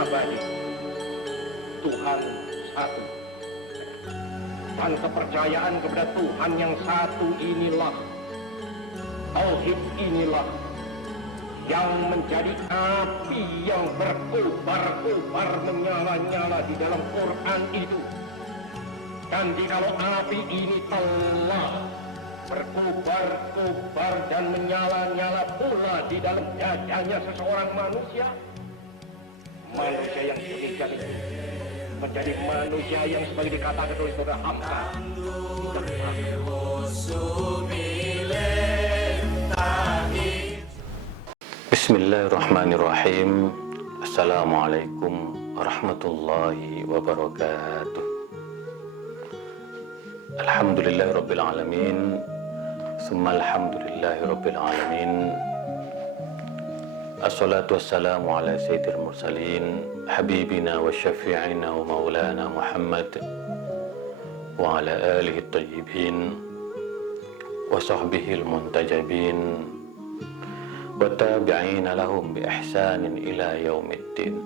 abadi. Tuhan satu. Dan kepercayaan kepada Tuhan yang satu inilah, tauhid inilah yang menjadi api yang berkobar-kobar menyala-nyala di dalam Quran itu. Dan jikalau api ini telah berkobar-kobar dan menyala-nyala pula di dalam dadanya seseorang manusia, manusia yang demikian itu menjadi manusia yang sebagai dikatakan oleh saudara Hamka Bismillahirrahmanirrahim. Assalamualaikum warahmatullahi wabarakatuh. Alhamdulillahirabbil alamin. Summa alhamdulillahirabbil alamin. Assalatu wassalamu ala sayyidil mursalin habibina wa syafi'ina wa maulana Muhammad wa ala alihi at-tayyibin wa sahbihi al-muntajabin wa tabi'ina lahum bi ihsanin ila yaumiddin.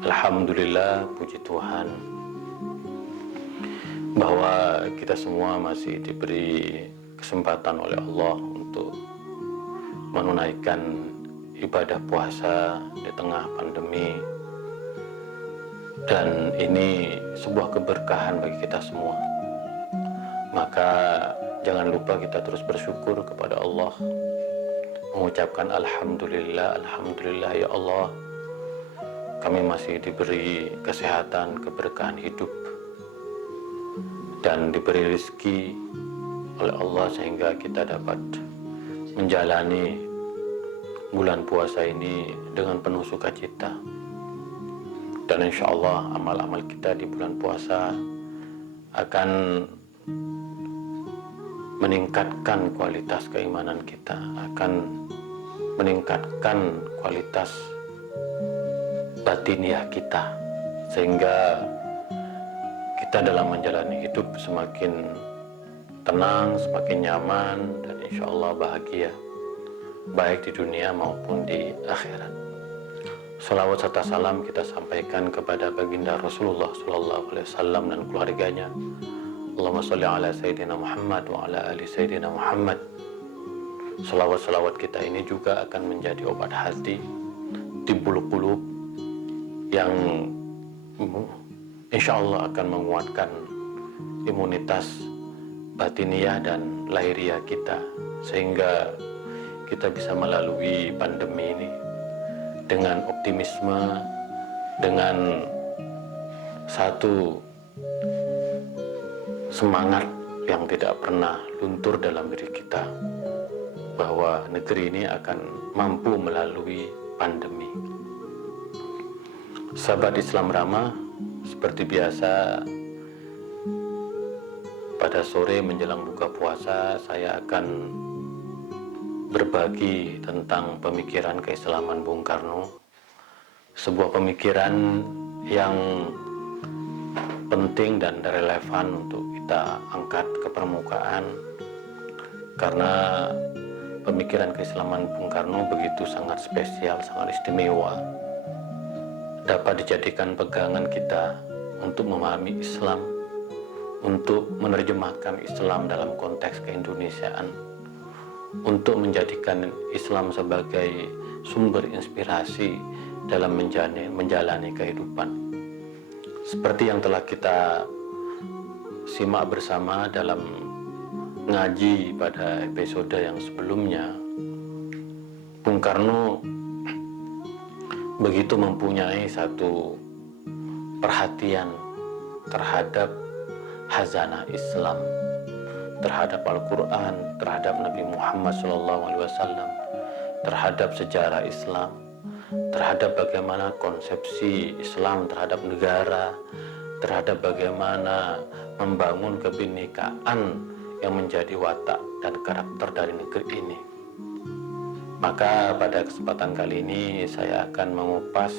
Alhamdulillah, puji Tuhan bahwa kita semua masih diberi kesempatan oleh Allah untuk menunaikan ibadah puasa di tengah pandemi, dan ini sebuah keberkahan bagi kita semua. Maka jangan lupa kita terus bersyukur kepada Allah, mengucapkan alhamdulillah, alhamdulillah ya Allah, kami masih diberi kesehatan, keberkahan hidup, dan diberi rezeki oleh Allah sehingga kita dapat menjalani bulan puasa ini dengan penuh sukacita. Dan insya Allah amal-amal kita di bulan puasa akan meningkatkan kualitas keimanan kita, akan meningkatkan kualitas batiniah kita, sehingga kita dalam menjalani hidup semakin tenang, semakin nyaman, dan insya Allah bahagia, baik di dunia maupun di akhirat. Salawat serta salam kita sampaikan kepada baginda Rasulullah SAW dan keluarganya. Allahumma sholli ala Sayyidina Muhammad wa ala ali Sayyidina Muhammad. Salawat-salawat kita ini juga akan menjadi obat hati, timbul-qulub, yang insya Allah akan menguatkan imunitas batiniah dan lahiriah kita, sehingga kita bisa melalui pandemi ini dengan optimisme, dengan satu semangat yang tidak pernah luntur dalam diri kita, bahwa negeri ini akan mampu melalui pandemi. Sahabat Islam Ramah, seperti biasa pada sore menjelang buka puasa saya akan berbagi tentang pemikiran keislaman Bung Karno, sebuah pemikiran yang penting dan relevan untuk kita angkat ke permukaan, karena pemikiran keislaman Bung Karno begitu sangat spesial, sangat istimewa, dapat dijadikan pegangan kita untuk memahami Islam, untuk menerjemahkan Islam dalam konteks keindonesiaan, untuk menjadikan Islam sebagai sumber inspirasi dalam menjalani kehidupan. Seperti yang telah kita simak bersama dalam ngaji pada episode yang sebelumnya, Bung Karno begitu mempunyai satu perhatian terhadap hazanah Islam, terhadap Al-Quran, terhadap Nabi Muhammad SAW, terhadap sejarah Islam, terhadap bagaimana konsepsi Islam terhadap negara, terhadap bagaimana membangun kebinekaan yang menjadi watak dan karakter dari negeri ini. Maka pada kesempatan kali ini saya akan mengupas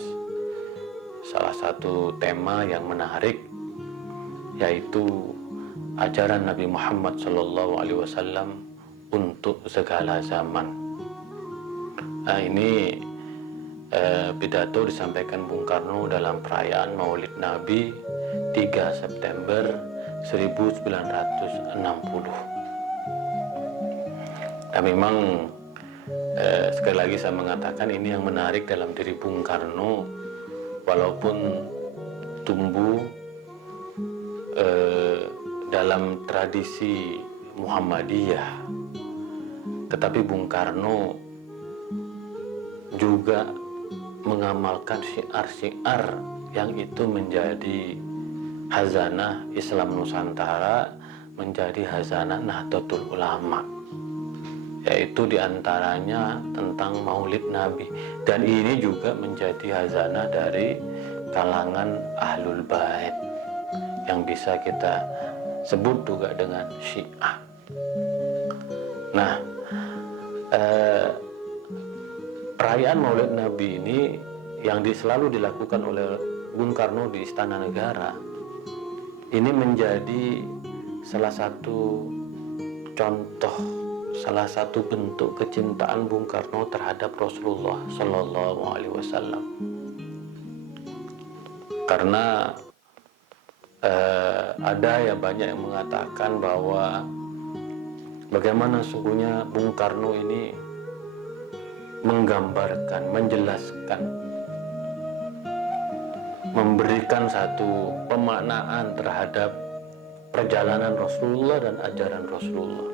salah satu tema yang menarik, yaitu ajaran Nabi Muhammad SAW untuk segala zaman. Nah, ini pidato disampaikan Bung Karno dalam perayaan Maulid Nabi 3 September 1960. Dan memang sekali lagi saya mengatakan ini yang menarik dalam diri Bung Karno, walaupun tumbuh dalam tradisi Muhammadiyah, tetapi Bung Karno juga mengamalkan syiar-syiar yang itu menjadi hazanah Islam Nusantara, menjadi hazanah Nahdlatul Ulama, yaitu diantaranya tentang Maulid Nabi, dan ini juga menjadi hazanah dari kalangan Ahlul Bait yang bisa kita sebut juga dengan Syiah. Nah, perayaan Maulid Nabi ini yang selalu dilakukan oleh Bung Karno di Istana Negara ini menjadi salah satu contoh, salah satu bentuk kecintaan Bung Karno terhadap Rasulullah Shallallahu Alaihi Wasallam. Karena ada ya banyak yang mengatakan bahwa bagaimana sungguhnya Bung Karno ini menggambarkan, menjelaskan, memberikan satu pemaknaan terhadap perjalanan Rasulullah dan ajaran Rasulullah.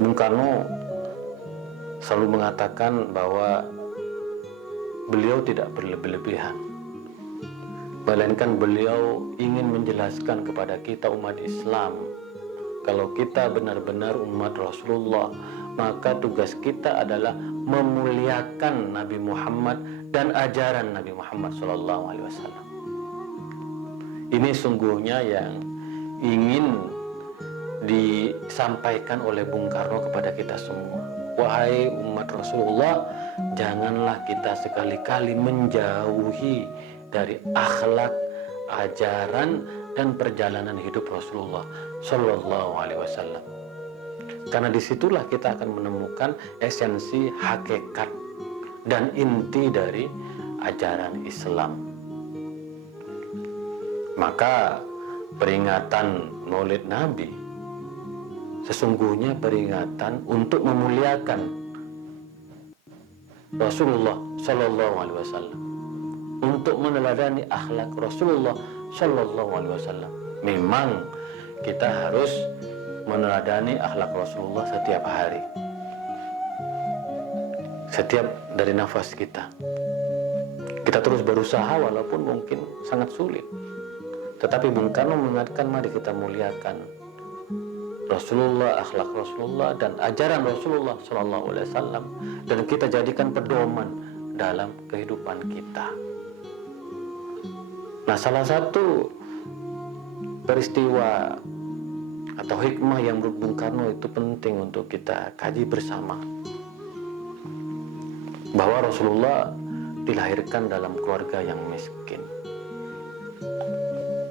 Bung Karno selalu mengatakan bahwa beliau tidak berlebih-lebihan, melainkan beliau ingin menjelaskan kepada kita umat Islam, kalau kita benar-benar umat Rasulullah, maka tugas kita adalah memuliakan Nabi Muhammad dan ajaran Nabi Muhammad SAW. Ini sungguhnya yang ingin disampaikan oleh Bung Karno kepada kita semua. Wahai umat Rasulullah, janganlah kita sekali-kali menjauhi dari akhlak, ajaran, dan perjalanan hidup Rasulullah Shallallahu Alaihi Wasallam. Karena disitulah kita akan menemukan esensi, hakikat, dan inti dari ajaran Islam. Maka peringatan Maulid Nabi sesungguhnya peringatan untuk memuliakan Rasulullah Shallallahu Alaihi Wasallam, untuk meneladani akhlak Rasulullah Shallallahu Alaihi Wasallam. Memang kita harus meneladani akhlak Rasulullah setiap hari, setiap dari nafas kita. Kita terus berusaha walaupun mungkin sangat sulit. Tetapi Bung Karno mengingatkan, mari kita muliakan Rasulullah, akhlak Rasulullah, dan ajaran Rasulullah Shallallahu Alaihi Wasallam, dan kita jadikan pedoman dalam kehidupan kita. Nah, salah satu peristiwa atau hikmah yang menurut Bung Karno itu penting untuk kita kaji bersama, bahwa Rasulullah dilahirkan dalam keluarga yang miskin.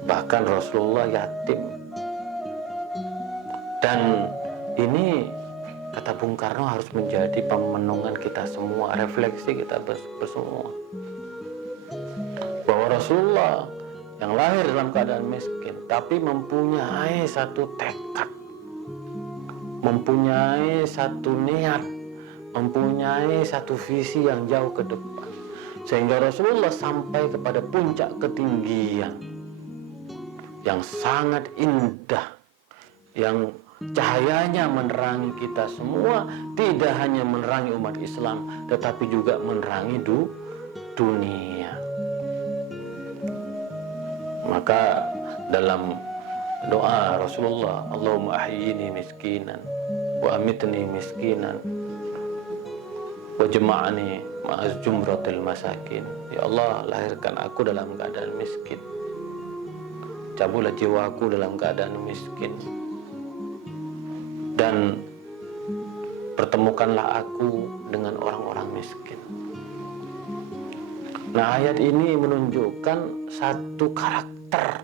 Bahkan Rasulullah yatim. Dan ini kata Bung Karno harus menjadi pemenungan kita semua, refleksi kita bersama, bahwa Rasulullah yang lahir dalam keadaan miskin tapi mempunyai satu tekad, mempunyai satu niat, mempunyai satu visi yang jauh ke depan, sehingga Rasulullah sampai kepada puncak ketinggian yang sangat indah, yang cahayanya menerangi kita semua, tidak hanya menerangi umat Islam tetapi juga menerangi dunia. Maka dalam doa Rasulullah, Allahumma ahyini miskinan wa amitni miskinan wa jama'ani ma'az jumratil masakin. Ya Allah, lahirkan aku dalam keadaan miskin, cabutlah jiwaku dalam keadaan miskin, dan pertemukanlah aku dengan orang-orang miskin. Nah, ayat ini menunjukkan satu karakter,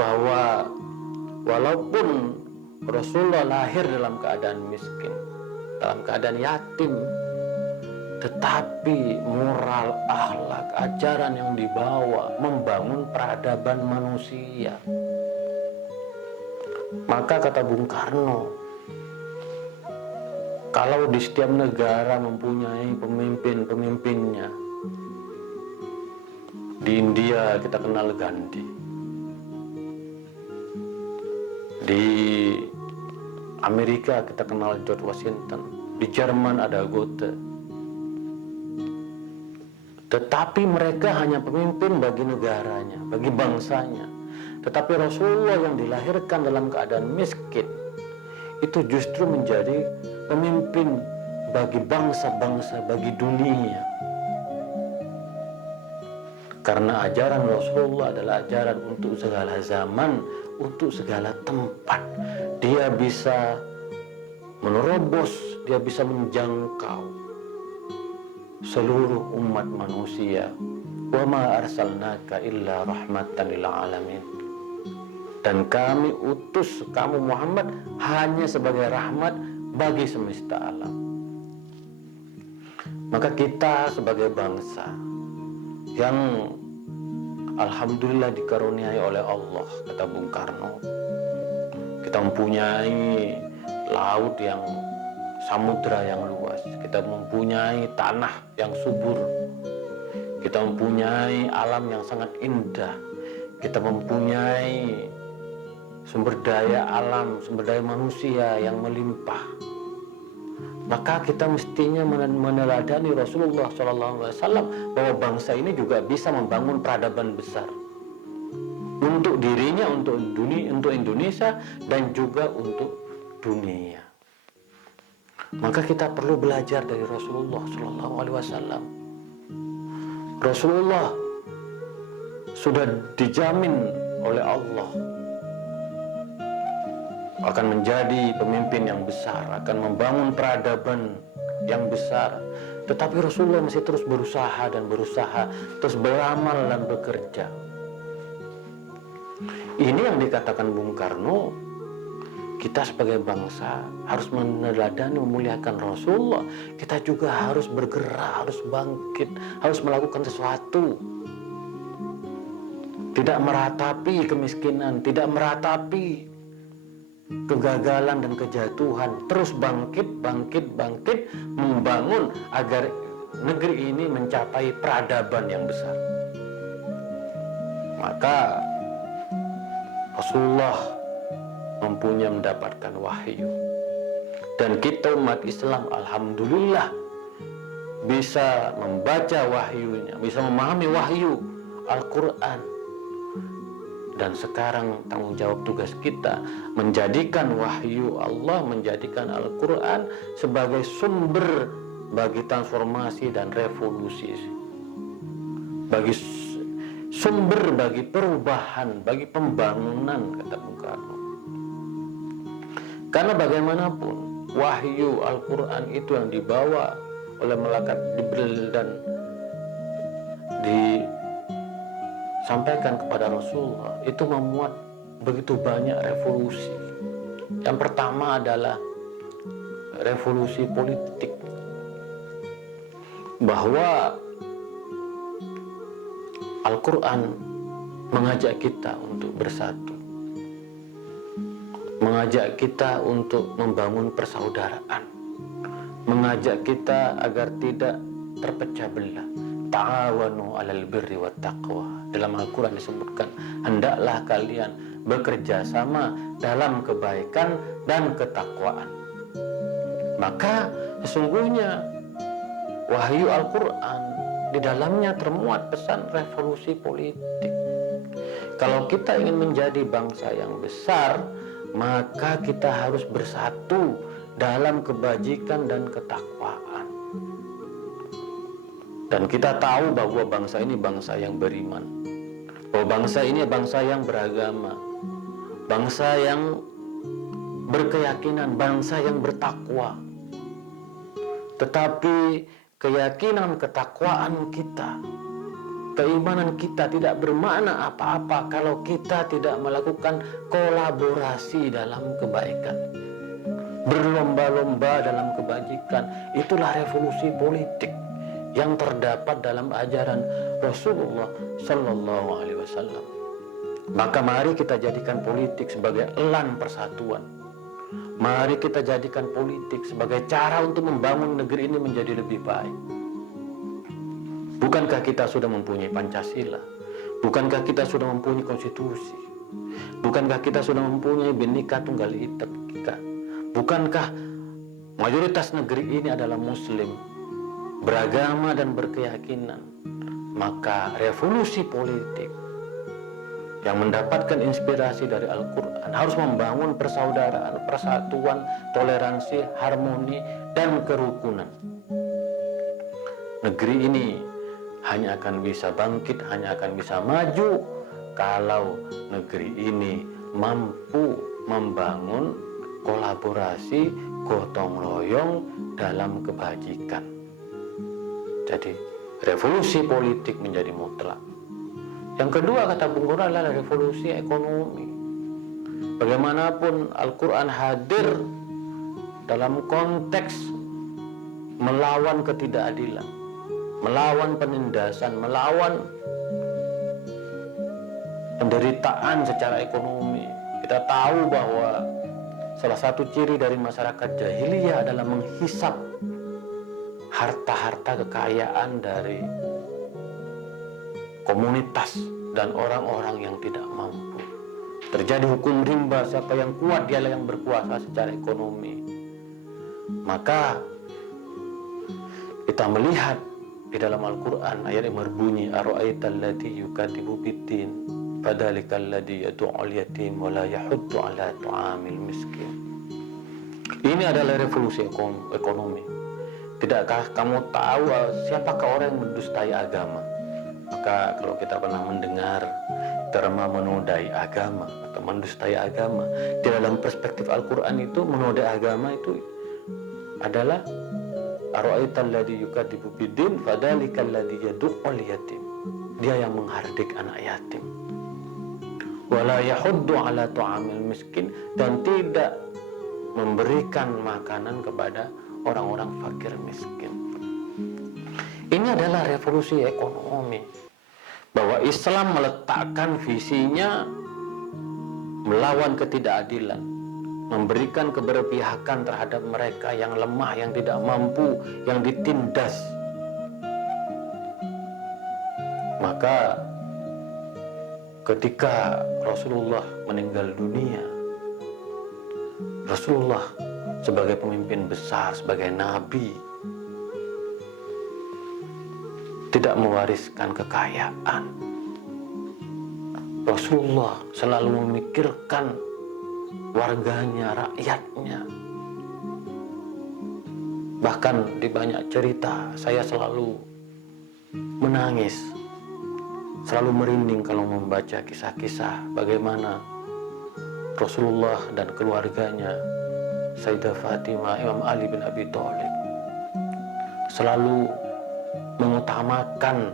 bahwa walaupun Rasulullah lahir dalam keadaan miskin, dalam keadaan yatim, tetapi moral, akhlak, ajaran yang dibawa membangun peradaban manusia. Maka kata Bung Karno, kalau di setiap negara mempunyai pemimpin-pemimpinnya, di India kita kenal Gandhi, di Amerika kita kenal George Washington, di Jerman ada Goethe. Tetapi mereka hanya pemimpin bagi negaranya, bagi bangsanya. Tetapi Rasulullah yang dilahirkan dalam keadaan miskin, itu justru menjadi pemimpin bagi bangsa-bangsa, bagi dunia. Karena ajaran Rasulullah adalah ajaran untuk segala zaman, untuk segala tempat. Dia bisa menerobos, dia bisa menjangkau seluruh umat manusia. Wa ma arsalnaka illa rahmatan lil alamin. Dan kami utus kamu Muhammad hanya sebagai rahmat bagi semesta alam. Maka kita sebagai bangsa yang alhamdulillah dikaruniai oleh Allah, kata Bung Karno, kita mempunyai laut yang samudra yang luas, kita mempunyai tanah yang subur, kita mempunyai alam yang sangat indah, kita mempunyai sumber daya alam, sumber daya manusia yang melimpah. Maka kita mestinya meneladani Rasulullah SAW bahwa bangsa ini juga bisa membangun peradaban besar untuk dirinya, untuk dunia, untuk Indonesia, dan juga untuk dunia. Maka kita perlu belajar dari Rasulullah SAW. Rasulullah sudah dijamin oleh Allah akan menjadi pemimpin yang besar, akan membangun peradaban yang besar. Tetapi Rasulullah masih terus berusaha dan berusaha, terus beramal dan bekerja. Ini yang dikatakan Bung Karno, kita sebagai bangsa harus meneladani, memuliakan Rasulullah. Kita juga harus bergerak, harus bangkit, harus melakukan sesuatu. Tidak meratapi kemiskinan, tidak meratapi kegagalan dan kejatuhan, terus bangkit, membangun agar negeri ini mencapai peradaban yang besar. Maka Rasulullah mendapatkan wahyu, dan kita umat Islam alhamdulillah bisa membaca wahyunya, bisa memahami wahyu Al-Quran. Dan sekarang tanggung jawab tugas kita menjadikan wahyu Allah, menjadikan Al-Quran sebagai sumber bagi transformasi dan revolusi, bagi sumber bagi perubahan, bagi pembangunan, kata Bung Karno. Karena bagaimanapun wahyu Al-Quran itu yang dibawa oleh malaikat Jibril dan disampaikan kepada Rasulullah itu memuat begitu banyak revolusi. Yang pertama adalah revolusi politik, bahwa Al-Quran mengajak kita untuk bersatu, mengajak kita untuk membangun persaudaraan, mengajak kita agar tidak terpecah belah. Ta'awanu 'alal birri wat taqwa. Dalam Al-Quran disebutkan, hendaklah kalian bekerja sama dalam kebaikan dan ketakwaan. Maka sesungguhnya wahyu Al-Quran di dalamnya termuat pesan revolusi politik. Kalau kita ingin menjadi bangsa yang besar, maka kita harus bersatu dalam kebajikan dan ketakwaan. Dan kita tahu bahwa bangsa ini bangsa yang beriman, bahwa bangsa ini bangsa yang beragama, bangsa yang berkeyakinan, bangsa yang bertakwa. Tetapi keyakinan, ketakwaan kita, keimanan kita tidak bermakna apa-apa kalau kita tidak melakukan kolaborasi dalam kebaikan, berlomba-lomba dalam kebajikan. Itulah revolusi politik. yang terdapat dalam ajaran Rasulullah Sallallahu Alaihi Wasallam. Maka mari kita jadikan politik sebagai elan persatuan. Mari kita jadikan politik sebagai cara untuk membangun negeri ini menjadi lebih baik. Bukankah kita sudah mempunyai Pancasila? Bukankah kita sudah mempunyai konstitusi? Bukankah kita sudah mempunyai Bhinneka Tunggal Ika? Bukankah mayoritas negeri ini adalah Muslim, beragama dan berkeyakinan? Maka revolusi politik yang mendapatkan inspirasi dari Al-Quran harus membangun persaudaraan, persatuan, toleransi, harmoni, dan kerukunan. Negeri ini hanya akan bisa bangkit, hanya akan bisa maju kalau negeri ini mampu membangun kolaborasi, gotong royong dalam kebajikan. Jadi revolusi politik menjadi mutlak. Yang kedua, kata Bung Qur'an, adalah revolusi ekonomi. Bagaimanapun Al-Quran hadir dalam konteks melawan ketidakadilan, melawan penindasan, melawan penderitaan secara ekonomi. Kita tahu bahwa salah satu ciri dari masyarakat jahiliyah adalah menghisap harta-harta kekayaan dari komunitas dan orang-orang yang tidak mampu. Terjadi hukum rimba, siapa yang kuat dialah yang berkuasa secara ekonomi. Maka kita melihat di dalam Al-Quran ayat yang berbunyi, ara'aital ladzi yukadzibu biddin fadzalikal ladzi yad'ul yatim wa la yahuddu 'ala ta'amil miskin. Ini adalah revolusi ekonomi. Tidakkah kamu tahu siapakah orang yang mendustai agama? Maka kalau kita pernah mendengar terma menodai agama atau mendustai agama, di dalam perspektif Al-Quran itu menodai agama itu adalah ara'aital ladzi yukadzibu biddin fadzalikal ladzi yad'ul yatim. Dia yang menghardik anak yatim. Wala yahuddu 'ala ta'amil miskin, dan tidak memberikan makanan kepada orang-orang fakir miskin. Ini adalah revolusi ekonomi, bahwa Islam meletakkan visinya melawan ketidakadilan, memberikan keberpihakan terhadap mereka yang lemah, yang tidak mampu, yang ditindas. Maka ketika Rasulullah meninggal dunia, Rasulullah sebagai pemimpin besar, sebagai nabi, tidak mewariskan kekayaan. Rasulullah selalu memikirkan warganya, rakyatnya. Bahkan di banyak cerita saya selalu menangis, selalu merinding kalau membaca kisah-kisah bagaimana Rasulullah dan keluarganya, Sayyidah Fatimah, Imam Ali bin Abi Thalib, selalu mengutamakan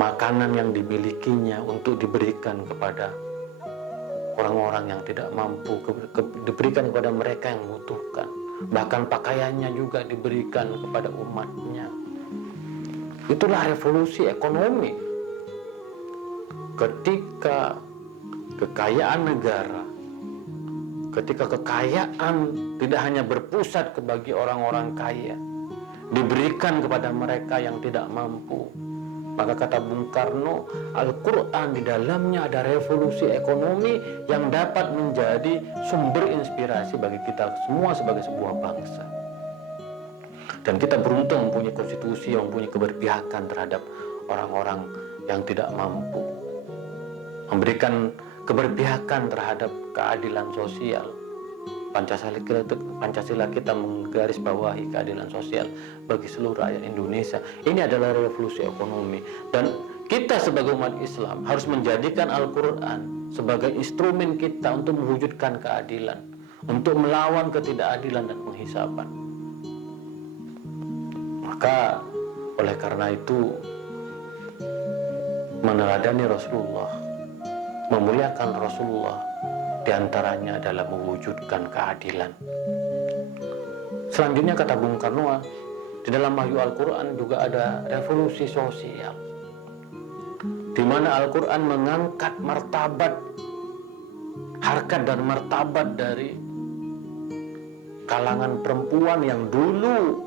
makanan yang dimilikinya untuk diberikan kepada orang-orang yang tidak mampu, diberikan kepada mereka yang membutuhkan. Bahkan pakaiannya juga diberikan kepada umatnya. Itulah revolusi ekonomi. Ketika kekayaan negara, ketika kekayaan tidak hanya berpusat bagi orang-orang kaya, diberikan kepada mereka yang tidak mampu. Maka kata Bung Karno, Al-Quran di dalamnya ada revolusi ekonomi yang dapat menjadi sumber inspirasi bagi kita semua sebagai sebuah bangsa. Dan kita beruntung mempunyai konstitusi yang mempunyai keberpihakan terhadap orang-orang yang tidak mampu, memberikan keberpihakan terhadap keadilan sosial. Pancasila kita menggarisbawahi keadilan sosial bagi seluruh rakyat Indonesia. Ini adalah revolusi ekonomi, dan kita sebagai umat Islam harus menjadikan Al-Quran sebagai instrumen kita untuk mewujudkan keadilan, untuk melawan ketidakadilan dan penghisapan. Maka oleh karena itu, meneladani Rasulullah, memuliakan Rasulullah, diantaranya adalah mewujudkan keadilan. Selanjutnya kata Bung Karno, Di dalam wahyu Al-Quran juga ada revolusi sosial, di mana Al-Quran mengangkat martabat, harkat dan martabat dari kalangan perempuan yang dulu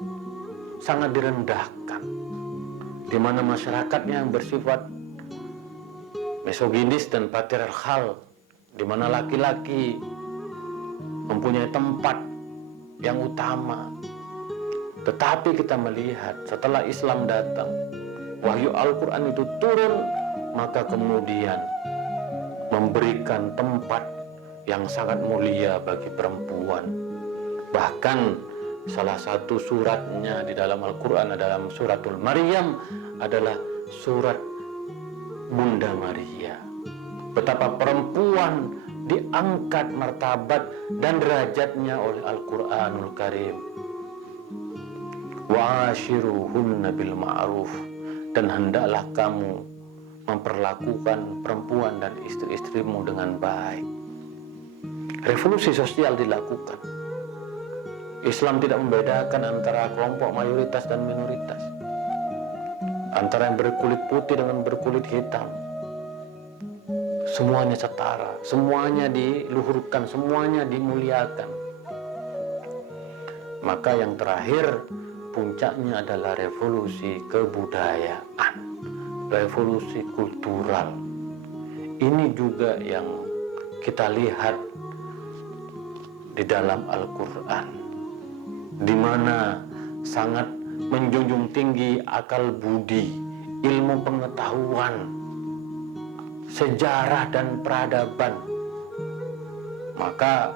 sangat direndahkan, di mana masyarakatnya yang bersifat misoginis dan patriarkal, di mana laki-laki mempunyai tempat yang utama. Tetapi kita melihat setelah Islam datang, wahyu Al-Quran itu turun, maka kemudian memberikan tempat yang sangat mulia bagi perempuan. Bahkan salah satu suratnya di dalam Al-Quran, dalam suratul Maryam, adalah surat Bunda Maria. Betapa perempuan diangkat martabat dan derajatnya oleh Al-Quranul Karim. Wa'ashiruhunna bil ma'ruf, dan hendaklah kamu memperlakukan perempuan dan istri-istrimu dengan baik. Revolusi sosial dilakukan. Islam tidak membedakan antara kelompok mayoritas dan minoritas, antara yang berkulit putih dengan berkulit hitam. Semuanya setara, semuanya diluhurkan, semuanya dimuliakan. Maka yang terakhir, puncaknya adalah revolusi kebudayaan, revolusi kultural. Ini juga yang kita lihat di dalam Al-Quran, di mana sangat menjunjung tinggi akal budi, ilmu pengetahuan, sejarah dan peradaban. Maka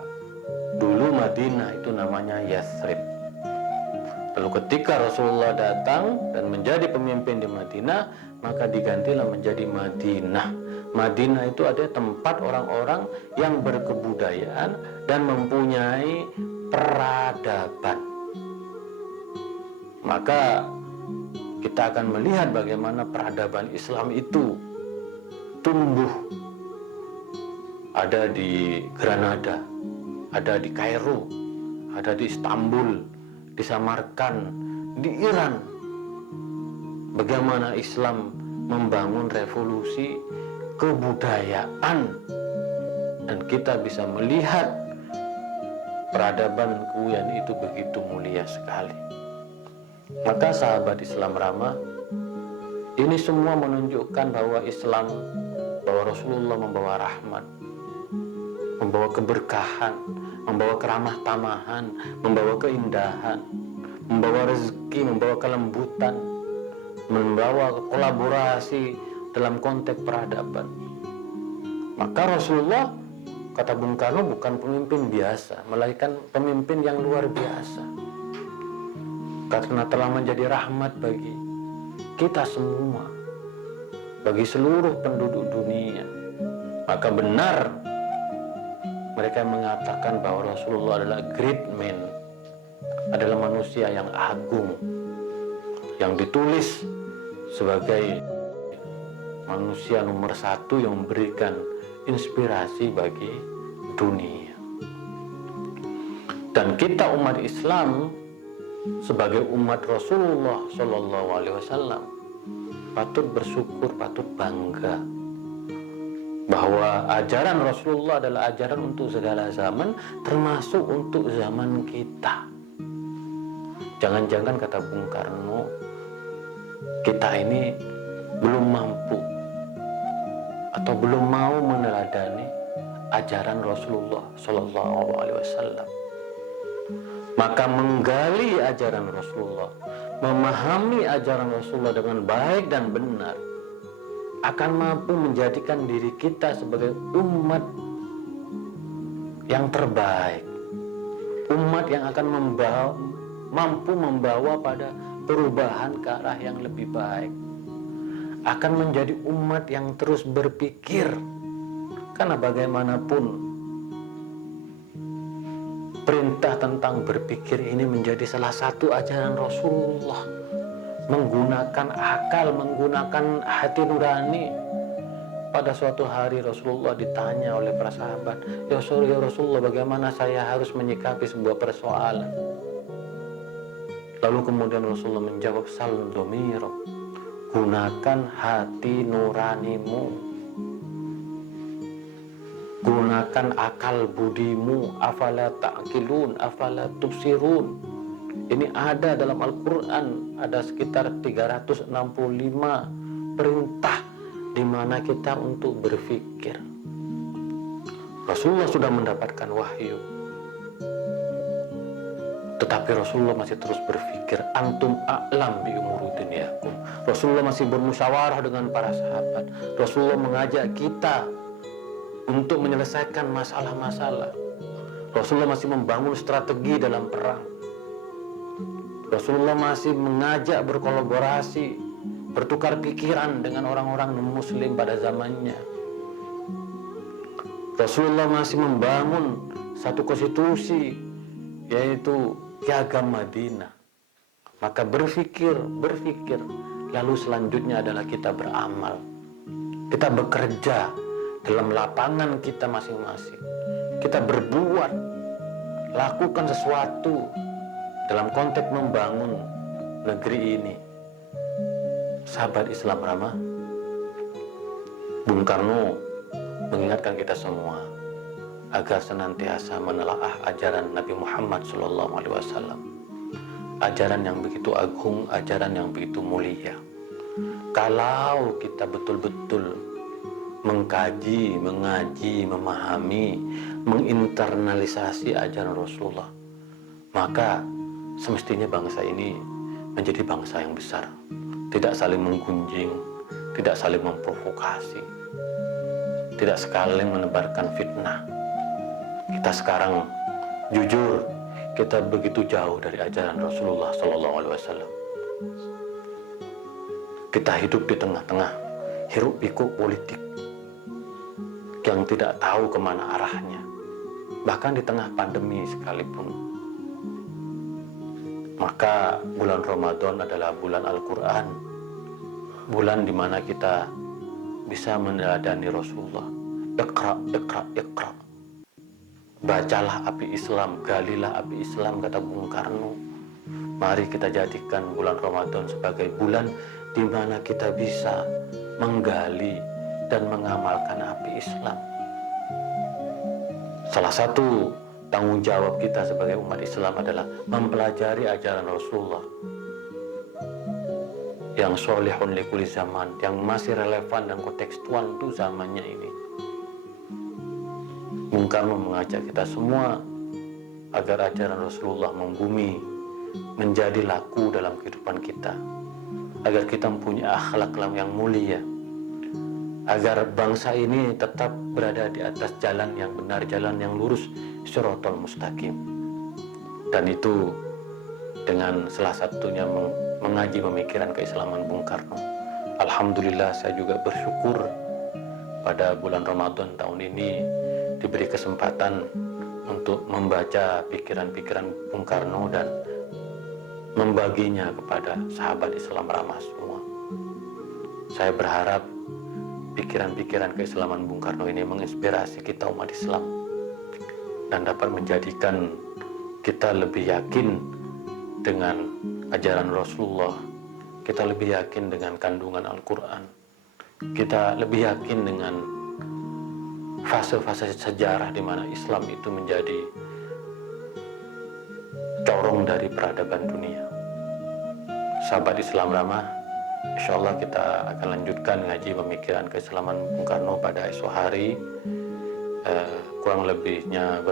dulu Madinah itu namanya Yathrib. Lalu ketika Rasulullah datang dan menjadi pemimpin di Madinah, maka digantilah menjadi Madinah. Madinah itu ada tempat orang-orang yang berkebudayaan dan mempunyai peradaban. Maka kita akan melihat bagaimana peradaban Islam itu tumbuh. Ada di Granada, ada di Kairo, ada di Istanbul, di Samarkand, di Iran. Bagaimana Islam membangun revolusi kebudayaan, dan kita bisa melihat peradaban Kuyan itu begitu mulia sekali. Maka sahabat Islam ramah, ini semua menunjukkan bahwa Islam, bahwa Rasulullah membawa rahmat, membawa keberkahan, membawa keramah tamahan, membawa keindahan, membawa rezeki, membawa kelembutan, membawa kolaborasi dalam konteks peradaban. Maka Rasulullah, kata Bung Karno, bukan pemimpin biasa, melainkan pemimpin yang luar biasa, karena telah menjadi rahmat bagi kita semua, bagi seluruh penduduk dunia. Maka benar mereka mengatakan bahwa Rasulullah adalah great man, adalah manusia yang agung, yang ditulis sebagai manusia nomor satu yang memberikan inspirasi bagi dunia. Dan kita umat Islam sebagai umat Rasulullah Shallallahu Alaihi Wasallam patut bersyukur, patut bangga bahwa ajaran Rasulullah adalah ajaran untuk segala zaman, termasuk untuk zaman kita. Jangan-jangan, kata Bung Karno, kita ini belum mampu atau belum mau meneladani ajaran Rasulullah Shallallahu Alaihi Wasallam. Maka menggali ajaran Rasulullah, memahami ajaran Rasulullah dengan baik dan benar, akan mampu menjadikan diri kita sebagai umat yang terbaik, umat yang akan mampu membawa pada perubahan ke arah yang lebih baik, akan menjadi umat yang terus berpikir. Karena bagaimanapun perintah tentang berpikir ini menjadi salah satu ajaran Rasulullah. Menggunakan akal, menggunakan hati nurani. Pada suatu hari Rasulullah ditanya oleh para sahabat, ya Rasulullah, bagaimana saya harus menyikapi sebuah persoalan? Lalu kemudian Rasulullah menjawab, sal domiro, gunakan hati nuranimu, gunakan akal budimu, afala ta'qilun, afala tubsirun. Ini ada dalam Al-Quran, ada sekitar 365 perintah di mana kita untuk berpikir. Rasulullah sudah mendapatkan wahyu, tetapi Rasulullah masih terus berpikir, antum a'lam bi umuri dunyakum. Rasulullah masih bermusyawarah dengan para sahabat. Rasulullah mengajak kita untuk menyelesaikan masalah-masalah. Rasulullah masih membangun strategi dalam perang. Rasulullah masih mengajak berkolaborasi, bertukar pikiran dengan orang-orang non-muslim pada zamannya. Rasulullah masih membangun satu konstitusi, yaitu Piagam Madinah. Maka berpikir, lalu selanjutnya adalah kita beramal. Kita bekerja dalam lapangan kita masing-masing. Kita berbuat, lakukan sesuatu dalam konteks membangun negeri ini. Sahabat Islam ramah, Bung Karno mengingatkan kita semua agar senantiasa menelaah ajaran Nabi Muhammad SAW, ajaran yang begitu agung, ajaran yang begitu mulia. Kalau kita betul-betul mengkaji, mengaji, memahami, menginternalisasi ajaran Rasulullah, maka semestinya bangsa ini menjadi bangsa yang besar, tidak saling menggunjing, tidak saling memprovokasi, tidak saling menebarkan fitnah. Kita sekarang jujur, kita begitu jauh dari ajaran Rasulullah SAW. Kita hidup di tengah-tengah hiruk pikuk politik yang tidak tahu kemana arahnya, bahkan di tengah pandemi sekalipun. Maka bulan Ramadan adalah bulan Al-Quran, bulan di mana kita bisa meneladani Rasulullah. Iqra, iqra, iqra. Bacalah api Islam, galilah api Islam, kata Bung Karno. Mari kita jadikan bulan Ramadan sebagai bulan di mana kita bisa menggali dan mengamalkan api Islam. Salah satu tanggung jawab kita sebagai umat Islam adalah mempelajari ajaran Rasulullah yang sholihun likuli zaman, yang masih relevan dan kontekstual untuk zamannya ini. Bung Karno mengajak kita semua agar ajaran Rasulullah membumi, menjadi laku dalam kehidupan kita, agar kita mempunyai akhlak yang mulia, agar bangsa ini tetap berada di atas jalan yang benar, jalan yang lurus, Shiratal Mustaqim. Dan itu dengan salah satunya mengaji pemikiran keislaman Bung Karno. Alhamdulillah, saya juga bersyukur pada bulan Ramadan tahun ini diberi kesempatan untuk membaca pikiran-pikiran Bung Karno dan membaginya kepada sahabat Islam ramah semua. Saya berharap pikiran-pikiran keislaman Bung Karno ini menginspirasi kita umat Islam dan dapat menjadikan kita lebih yakin dengan ajaran Rasulullah, kita lebih yakin dengan kandungan Al-Quran, kita lebih yakin dengan fase-fase sejarah di mana Islam itu menjadi corong dari peradaban dunia. Sahabat Islam ramah, insya Allah kita akan lanjutkan ngaji pemikiran keislaman Bung Karno pada esok hari. Kurang lebihnya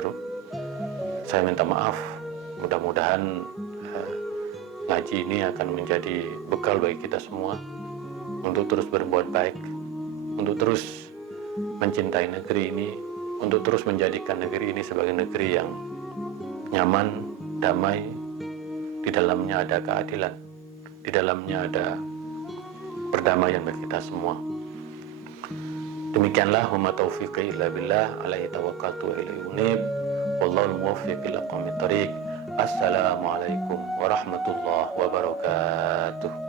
saya minta maaf. Mudah-mudahan ngaji ini akan menjadi bekal bagi kita semua untuk terus berbuat baik, untuk terus mencintai negeri ini, untuk terus menjadikan negeri ini sebagai negeri yang nyaman, damai, di dalamnya ada keadilan, di dalamnya ada perdamaian bagi kita semua. Demikianlah, wa ma taufiqi illa billah, alaihi tawakkaltu wa ilaihi unib, wallahul muwaffiq ila aqwamit thoriq. Assalamualaikum warahmatullahi wabarakatuh.